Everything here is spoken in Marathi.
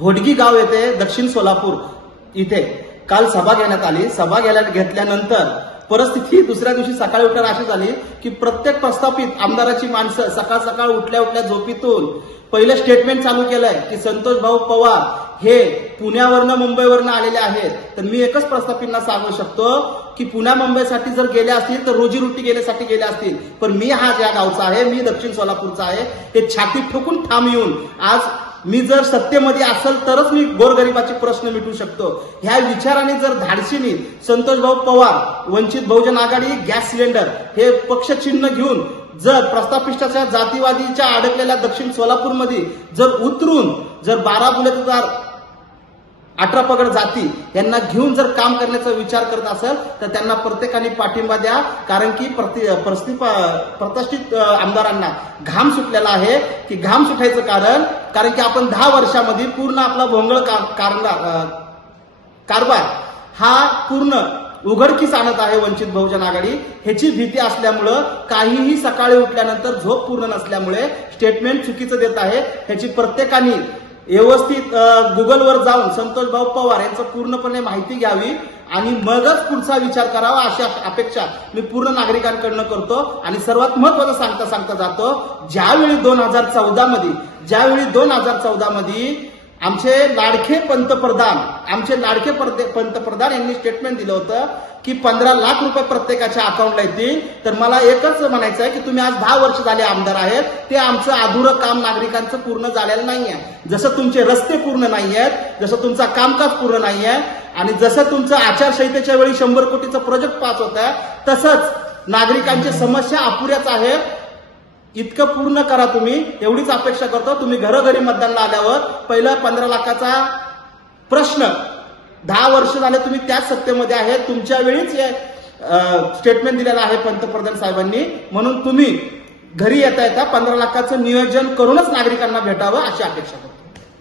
होडगी गाव येथे दक्षिण सोलापूर इथे काल सभा घेण्यात आली. सभा घ्यायला घेतल्यानंतर परिस्थिती दुसऱ्या दिवशी सकाळी उठल्यावर अशी झाली की प्रत्येक प्रस्थापित आमदाराची माणसं सकाळ सकाळ उठल्या उठल्या झोपीतून पहिलं स्टेटमेंट चालू केलंय की संतोष भाऊ पवार हे पुण्यावरनं मुंबईवरनं आलेले आहेत. तर मी एकच प्रस्थापितांना सांगू शकतो की पुण्या मुंबईसाठी जर गेले असतील तर रोजीरोटी गेल्यासाठी गेले असतील. पण मी हा या गावचा आहे. मी दक्षिण सोलापूरचा आहे. हे छाती ठोकून ठाम येऊन आज मी जर सत्तेमध्ये असेल तरच मी गोरगरिबाचे प्रश्न मिटवू शकतो. ह्या विचाराने जर धाडसीने संतोषभाऊ पवार वंचित बहुजन आघाडी गॅस सिलेंडर हे पक्षचिन्ह घेऊन जर प्रस्तापिष्टाच्या जातीवादीच्या अडकलेल्या दक्षिण सोलापूरमध्ये जर उतरून जर बारा बुलेदार अठरा पगड जाती यांना घेऊन जर काम करण्याचा विचार करत असेल तर त्यांना प्रत्येकाने पाठिंबा द्या. कारण की प्रति प्रतिष्ठित आमदारांना घाम सुटलेला आहे. की घाम सुटायचं कारण कारण की आपण दहा वर्षामध्ये पूर्ण आपला भोंगळ कारभार हा पूर्ण उघडकीस आणत आहे वंचित बहुजन आघाडी. ह्याची भीती असल्यामुळं काहीही सकाळी उठल्यानंतर झोप पूर्ण नसल्यामुळे स्टेटमेंट चुकीचं देत आहे. ह्याची प्रत्येकाने व्यवस्थित गुगलवर जाऊन संतोष भाऊ पवार यांचं पूर्णपणे माहिती घ्यावी आणि मगच पुढचा विचार करावा अशी अपेक्षा मी पूर्ण नागरिकांकडनं करतो. आणि सर्वात महत्वाचं सांगता सांगता जातो ज्यावेळी दोन हजार चौदा मध्ये ज्यावेळी दोन हजार चौदा मध्ये आमचे लाडके पंतप्रधान आमचे लाडके पंतप्रधान यांनी स्टेटमेंट दिलं होतं की पंधरा लाख रुपये प्रत्येकाच्या अकाउंटला येतील. तर मला एकच म्हणायचं आहे की तुम्ही आज दहा वर्ष झाले आमदार आहेत. ते आमचं अधुरं काम नागरिकांचं पूर्ण झालेलं नाहीये. जसं तुमचे रस्ते पूर्ण नाही आहेत जसं तुमचा कामकाज पूर्ण नाही आहे आणि जसं तुमचं आचारसंहितेच्या वेळी शंभर कोटीचं प्रोजेक्ट पास होत आहे तसंच नागरिकांची समस्या अपुऱ्याच आहेत. इतकं पूर्ण करा तुम्ही. एवढीच अपेक्षा करतो. तुम्ही घरोघरी मतदानला आल्यावर पहिला पंधरा लाखाचा प्रश्न. दहा वर्ष झाले तुम्ही त्याच सत्तेमध्ये आहे. तुमच्या वेळीच हे स्टेटमेंट दिलेलं आहे पंतप्रधान साहेबांनी. म्हणून तुम्ही घरी येता येता पंधरा लाखाचं नियोजन करूनच नागरिकांना भेटावं अशी अपेक्षा करतो.